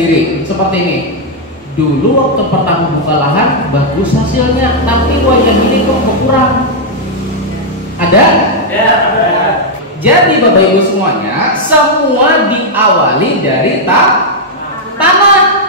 sendiri seperti ini. Dulu waktu pertama buka lahan bagus hasilnya, tapi yang ini kok berkurang. Ada? Ya, ada. Jadi Bapak Ibu semuanya, semua diawali dari tanah.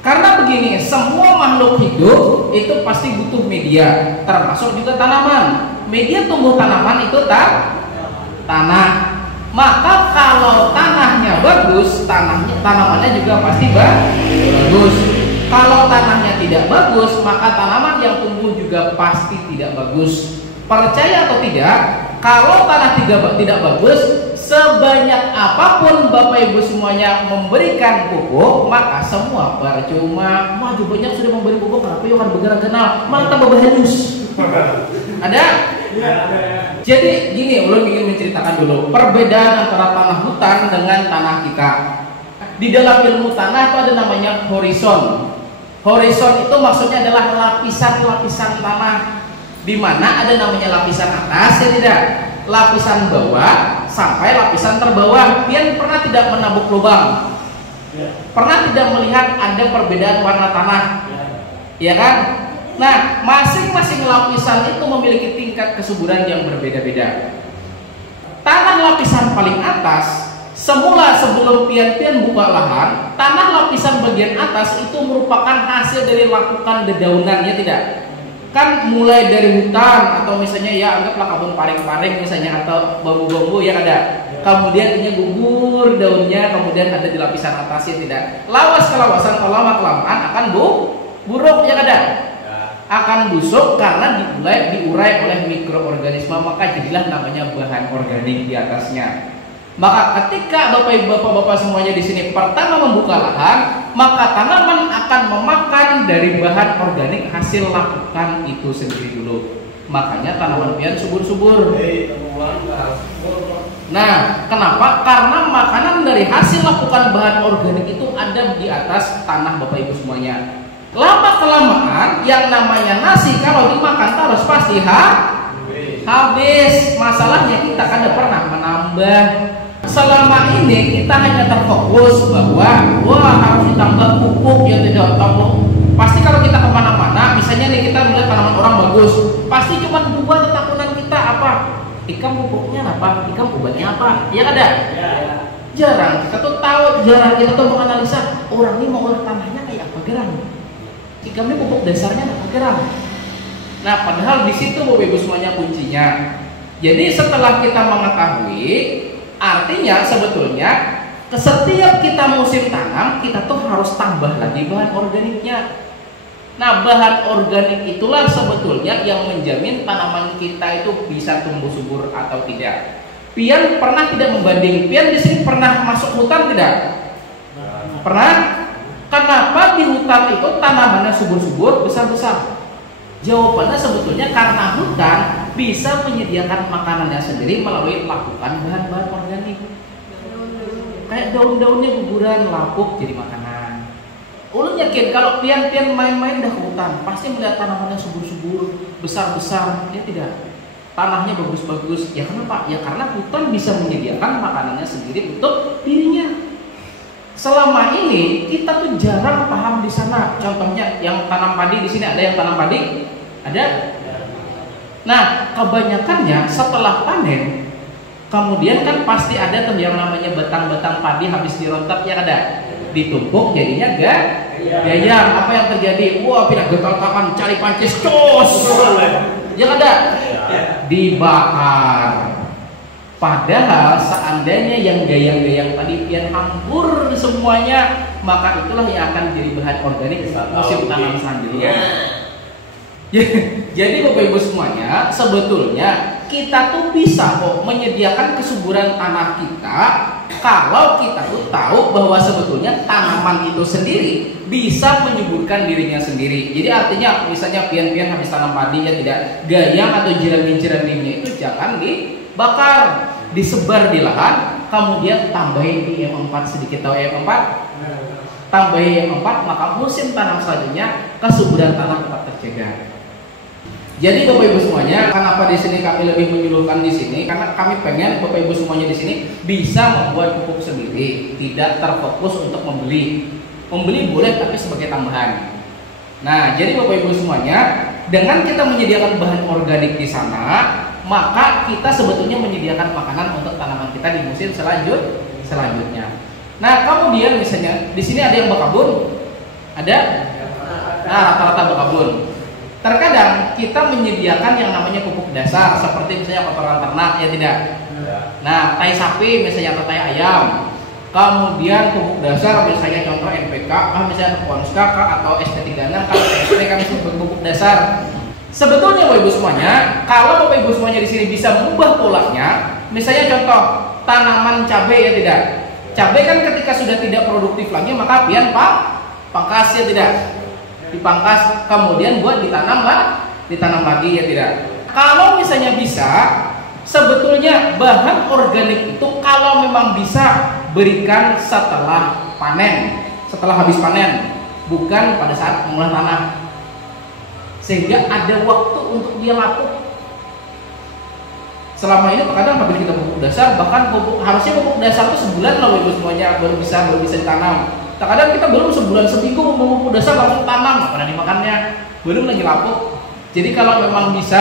Karena begini, semua makhluk hidup itu pasti butuh media, termasuk juga tanaman. Media tumbuh tanaman itu tanah. Maka kalau tanahnya bagus, tanamannya juga pasti bagus. Kalau tanahnya tidak bagus, maka tanaman yang tumbuh juga pasti tidak bagus. Percaya atau tidak, kalau tanah tidak bagus, sebanyak apapun Bapak Ibu semuanya memberikan pupuk, maka semua percuma. Wah, banyak sudah memberi pupuk, kenapa ya kan bergerak kenal, malah tambah halus. Ada? Ya. Jadi gini, ulun ingin menceritakan dulu perbedaan antara tanah hutan dengan tanah kita. Di dalam ilmu tanah itu ada namanya horizon. Horizon itu maksudnya adalah lapisan-lapisan tanah, di mana ada namanya lapisan atas, ya tidak, lapisan bawah sampai lapisan terbawah. Pian pernah tidak menabuk lubang? Pernah tidak melihat ada perbedaan warna tanah? Ya kan? Nah, masing-masing lapisan itu memiliki tingkat kesuburan yang berbeda-beda. Tanah lapisan paling atas, semula sebelum pian-pian buka lahan, tanah lapisan bagian atas itu merupakan hasil dari lakukan dedaunan, ya tidak? Kan mulai dari hutan atau misalnya ya anggaplah kebun paring-paring misalnya, atau bambu-bambu yang ada. Kemudian ini gugur daunnya, kemudian ada di lapisan atasnya, tidak. Lawas kelawasan lama-kelamaan akan buruk, ya ada. Akan busuk karena diurai oleh mikroorganisme, maka jadilah namanya bahan organik di atasnya. Maka ketika Bapak-bapak semuanya di sini pertama membuka lahan, maka tanaman akan memakan dari bahan organik hasil lakukan itu sendiri dulu. Makanya tanaman pian subur-subur. Nah, kenapa? Karena makanan dari hasil lakukan bahan organik itu ada di atas tanah Bapak Ibu semuanya. Lama kelamaan yang namanya nasi kalau dimakan terus pasti habis. Masalahnya kita kan pernah menambah. Selama ini kita hanya terfokus bahwa harus ditambah pupuk, ya tidak tahu. Pasti kalau kita kemana-mana, misalnya nih kita melihat tanaman orang bagus, pasti cuma dua ketakutan kita apa? Ikam pupuknya apa? Ikam obatnya apa? Ya ada. Jarang kita tuh tahu, jarang kita tuh menganalisa orang ini mau olah tanahnya kayak apa gerang. Ikam ini pupuk dasarnya apa gerang. Nah, padahal di situ Bapak Ibu semuanya kuncinya. Jadi setelah kita mengetahui, artinya sebetulnya setiap kita musim tanam, kita tuh harus tambah lagi bahan organiknya. Nah, bahan organik itulah sebetulnya yang menjamin tanaman kita itu bisa tumbuh subur atau tidak. Pian pernah tidak membanding? Pian di sini pernah masuk hutan tidak? Pernah? Kenapa di hutan itu tanamannya subur-subur, besar-besar? Jawabannya sebetulnya karena hutan bisa menyediakan makanannya sendiri melalui lakukan bahan-bahan organik. Kayak daun-daunnya guguran, lapuk jadi makanan. Ulun yakin kalau pian-pian main-main dah ke hutan, pasti melihat tanamannya subur-subur, besar-besar, ya tidak. Tanahnya bagus-bagus. Ya kenapa? Ya karena hutan bisa menyediakan makanannya sendiri untuk dirinya. Selama ini kita tuh jarang paham di sana. Contohnya yang tanam padi di sini, ada yang tanam padi? Ada? Nah, kebanyakannya setelah panen, kemudian kan pasti ada tuh yang namanya batang-batang padi habis dirontak, ya ada, ditumpuk jadinya gayam. Apa yang terjadi? Wah, pindah getal-takan cari pancis cos, ya ada, dibakar. Padahal seandainya yang gayang-gayang tadi pian hampur semuanya, maka itulah yang akan jadi bahan organik musim tanam selanjutnya. Jadi Bapak Ibu semuanya, sebetulnya kita tuh bisa kok menyediakan kesuburan tanah kita kalau kita tuh tahu bahwa sebetulnya tanaman itu sendiri bisa menyuburkan dirinya sendiri. Jadi artinya misalnya pian-pian habis tanam padi, ya tidak, gayang atau jiranding-jirandingnya itu jangan dibakar, disebar di lahan, kemudian tambahin IM4 sedikit. Tahu IM4? Tambahin IM4, maka musim tanam selanjutnya kesuburan tanah tetap terjaga. Jadi Bapak Ibu semuanya, kenapa di sini kami lebih menyuluhkan di sini? Karena kami pengen Bapak Ibu semuanya di sini bisa membuat pupuk sendiri, tidak terfokus untuk membeli. Membeli boleh tapi sebagai tambahan. Nah, jadi Bapak Ibu semuanya, dengan kita menyediakan bahan organik di sana, maka kita sebetulnya menyediakan makanan untuk tanaman kita di musim selanjutnya. Nah, kemudian misalnya di sini ada yang berkebun, ada? Nah, rata-rata berkebun. Terkadang kita menyediakan yang namanya pupuk dasar seperti misalnya kotoran ternak, ya tidak? Nah, tai sapi misalnya atau tai ayam. Kemudian pupuk dasar misalnya contoh NPK, misalnya Ponska atau SP36, kalau SP kami sebut pupuk dasar. Sebetulnya Bapak Ibu semuanya, kalau Bapak Ibu semuanya di sini bisa mengubah polanya, misalnya contoh tanaman cabai, ya tidak? Cabai kan ketika sudah tidak produktif lagi maka pian pangkas, ya tidak? Dipangkas kemudian buat ditanam lagi, ya tidak. Kalau misalnya bisa, sebetulnya bahan organik itu kalau memang bisa berikan setelah panen, setelah habis panen, bukan pada saat mengolah tanah, sehingga ada waktu untuk dia lapuk. Selama ini terkadang habis kita pupuk dasar, bahkan harusnya pupuk dasar itu sebulan loh Ibu semuanya baru bisa ditanam. Terkadang kita belum sebulan seminggu pupuk dasar langsung tanam, karena dimakannya belum lagi lapuk. Jadi kalau memang bisa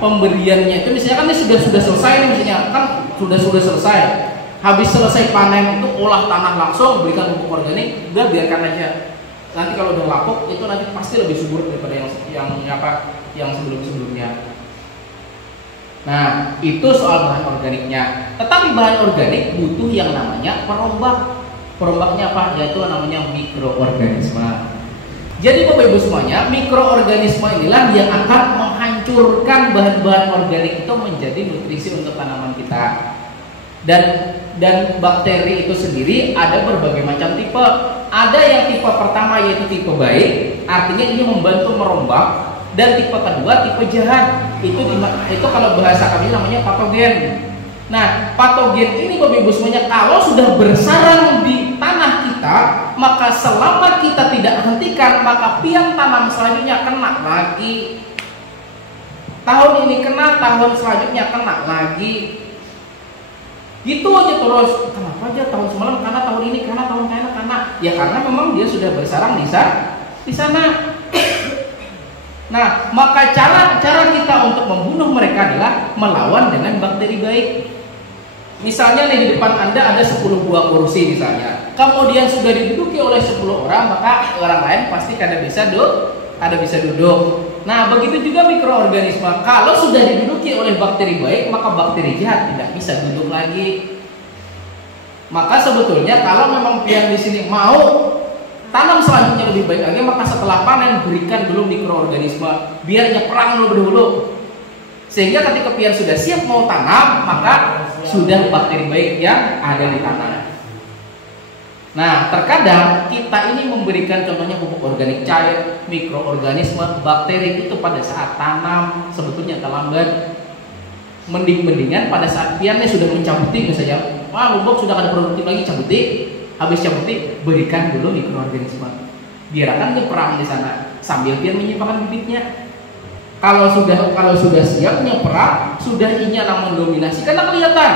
pemberiannya itu misalnya kan ini sudah selesai nih, misalnya kan sudah selesai, habis selesai panen itu olah tanah langsung, berikan pupuk organik, udah biarkan aja. Nanti kalau udah lapuk itu nanti pasti lebih subur daripada yang sebelumnya. Nah, itu soal bahan organiknya. Tetapi bahan organik butuh yang namanya perombak. Perombaknya apa? Yaitu namanya mikroorganisme. Jadi Bapak Ibu semuanya, mikroorganisme inilah yang akan menghancurkan bahan-bahan organik itu menjadi nutrisi untuk tanaman kita. Dan bakteri itu sendiri ada berbagai macam tipe. Ada yang tipe pertama yaitu tipe baik, artinya ini membantu merombak. Dan tipe kedua tipe jahat. Itu kalau bahasa kami namanya patogen. Nah, patogen ini Bapak Ibu semuanya kalau sudah bersarang di tanah kita, maka selama kita tidak hentikan, maka pian tanam selanjutnya kena lagi. Tahun ini kena, tahun selanjutnya kena lagi. Gitu aja terus. Kenapa aja tahun semalam karena tahun ini karena tahun karena? Ya karena memang dia sudah bersarang di sana. Nah, maka cara kita untuk membunuh mereka adalah melawan dengan bakteri baik. Misalnya nih di depan Anda ada 10 buah kursi misalnya. Kemudian sudah diduduki oleh 10 orang, maka orang lain pasti kada bisa duduk. Nah, begitu juga mikroorganisme. Kalau sudah diduduki oleh bakteri baik, maka bakteri jahat tidak bisa duduk lagi. Maka sebetulnya kalau memang pian di sini mau tanam selanjutnya lebih baik lagi, maka setelah panen berikan dulu mikroorganisme, biarnya perang dulu. Sehingga ketika pian sudah siap mau tanam, maka sudah bakteri baik yang ada di tanah. Nah, terkadang kita ini memberikan contohnya pupuk organik cair, mikroorganisme, bakteri itu pada saat tanam sebetulnya terlambat. Mendingan pada saat piannya sudah mencabuti misalnya, lubuk sudah ada produktif lagi, cabuti. Habis cabuti, berikan dulu mikroorganisme. Biarkan dia perang di sana sambil pian menyimpan bibitnya. Kalau sudah siapnya perang, sudah inya mendominasi karena kelihatan.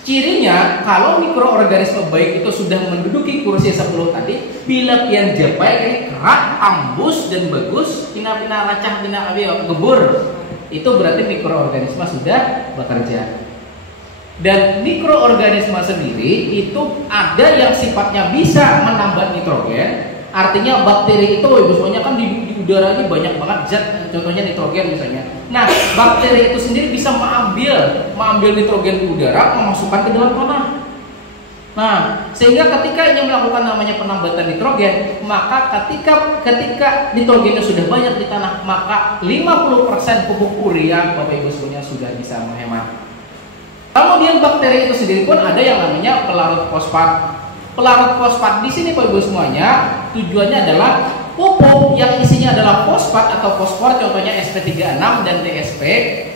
Cirinya kalau mikroorganisme baik itu sudah menduduki kursi 10 tadi, bila pian japai ini kerak, ambus dan bagus, pina racah gebur. Itu berarti mikroorganisme sudah bekerja. Dan mikroorganisme sendiri itu ada yang sifatnya bisa menambah nitrogen. Artinya bakteri itu Ibu semuanya kan di udara ini banyak banget zat, contohnya nitrogen misalnya. Nah, bakteri itu sendiri bisa mengambil nitrogen di udara, memasukkan ke dalam tanah. Nah, sehingga ketika ini melakukan namanya penambatan nitrogen, maka ketika nitrogennya sudah banyak di tanah, maka 50% pupuk urea Bapak Ibu semuanya sudah bisa menghemat. Kemudian bakteri itu sendiri pun ada yang namanya pelarut fosfat. Pelarut fosfat di sini Bapak Ibu semuanya tujuannya adalah pupuk yang isinya adalah fosfat atau fosfor, contohnya SP36 dan TSP,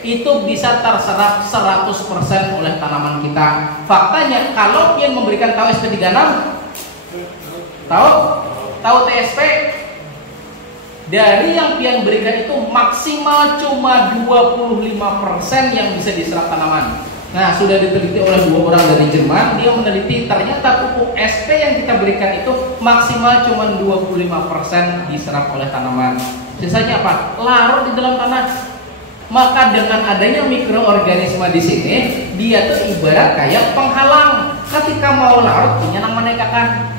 itu bisa terserap 100% oleh tanaman kita. Faktanya kalau yang memberikan tahu SP36, tahu TSP, Dari yang Pian berikan itu maksimal cuma 25% yang bisa diserap tanaman. Nah, sudah diteliti oleh 2 orang dari Jerman. Dia meneliti ternyata pupuk SP yang kita berikan itu maksimal cuma 25% diserap oleh tanaman. Sisanya apa? Larut di dalam tanah. Maka dengan adanya mikroorganisme di sini, dia tuh ibarat kayak penghalang. Ketika mau larut, punya yang menegakkan.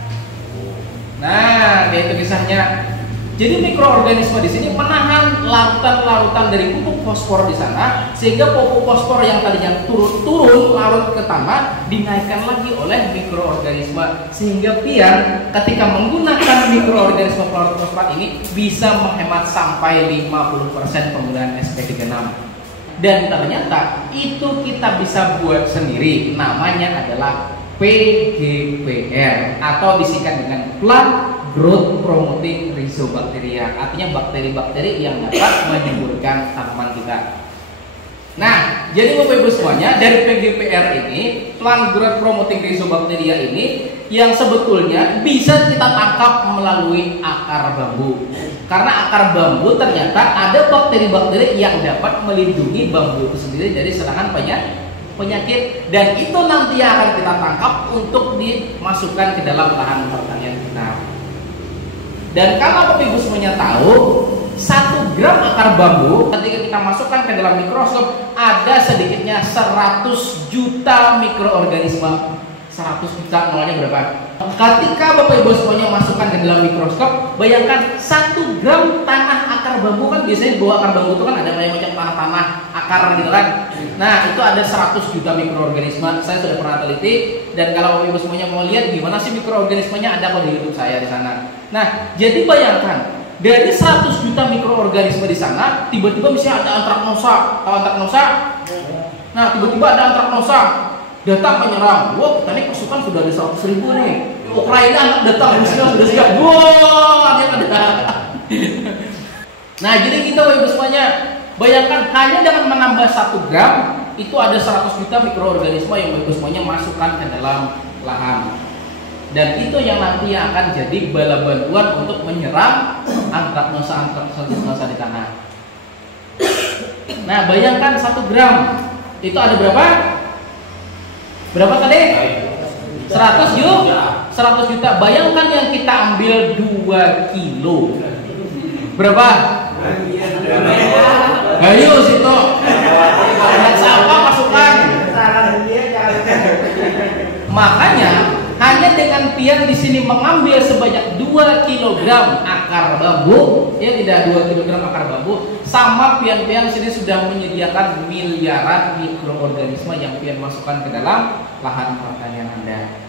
Nah, kayak itu kisahnya. Jadi mikroorganisme di sini menahan larutan-larutan dari pupuk fosfor di sana, sehingga pupuk fosfor yang tadinya turun larut ke tanah dinaikkan lagi oleh mikroorganisme, sehingga Pian ketika menggunakan mikroorganisme pelarut fosfat ini bisa menghemat sampai 50% penggunaan SP36. Dan ternyata itu kita bisa buat sendiri, namanya adalah PGPR atau disingkat dengan Plant Growth Promoting Rhizobacteria, artinya bakteri-bakteri yang dapat menyuburkan tanaman kita. Nah, jadi Bapak Ibu semuanya, dari PGPR ini, Plant Growth Promoting Rhizobacteria ini, yang sebetulnya bisa kita tangkap melalui akar bambu. Karena akar bambu ternyata ada bakteri-bakteri yang dapat melindungi bambu itu sendiri dari serangan penyakit, dan itu nanti akan kita tangkap untuk dimasukkan ke dalam lahan pertanian kita. Dan kalau Bapak Ibu semuanya tahu, 1 gram akar bambu ketika kita masukkan ke dalam mikroskop ada sedikitnya 100 juta mikroorganisme. 100 juta, nolnya berapa? Ketika Bapak Ibu semuanya masukkan ke dalam mikroskop, bayangkan 1 gram tanah akar bambu, kan biasanya di bawah akar bambu itu kan ada macam tanah-tanah akar gitu kan. Nah, itu ada 100 juta mikroorganisme. Saya sudah pernah teliti, dan kalau Bapak Ibu semuanya mau lihat gimana sih mikroorganismenya, ada kok di YouTube saya di sana. Nah, jadi bayangkan dari 100 juta mikroorganisme di sana, tiba-tiba misalnya ada antraknosa. Tahu antraknosa? Nah, tiba-tiba ada antraknosa datang menyerang. Wah, tadi pasukan sudah ada 100.000 nih. Ukraina datang, Rusia sudah siap. Wah, ada. Nah, jadi kita Bapak Ibu semuanya, bayangkan hanya dengan menambah 1 gram itu ada 100 juta mikroorganisme yang Bapak Ibu semuanya masukkan ke dalam lahan. Dan itu yang nanti akan jadi bala bantuan untuk menyerang antraknosa di tanah. Nah, bayangkan 1 gram itu ada berapa? Berapa tadi? 100 juta. 100 juta. Bayangkan yang kita ambil 2 kilo. Berapa? Ayo situ. Dan siapa pasukan? Makanya hanya dengan Pian di sini mengambil sebanyak 2 kg akar bambu, ya tidak 2 kg akar bambu, sama Pian sini sudah menyediakan miliaran mikroorganisme yang Pian masukkan ke dalam lahan pertanian Anda.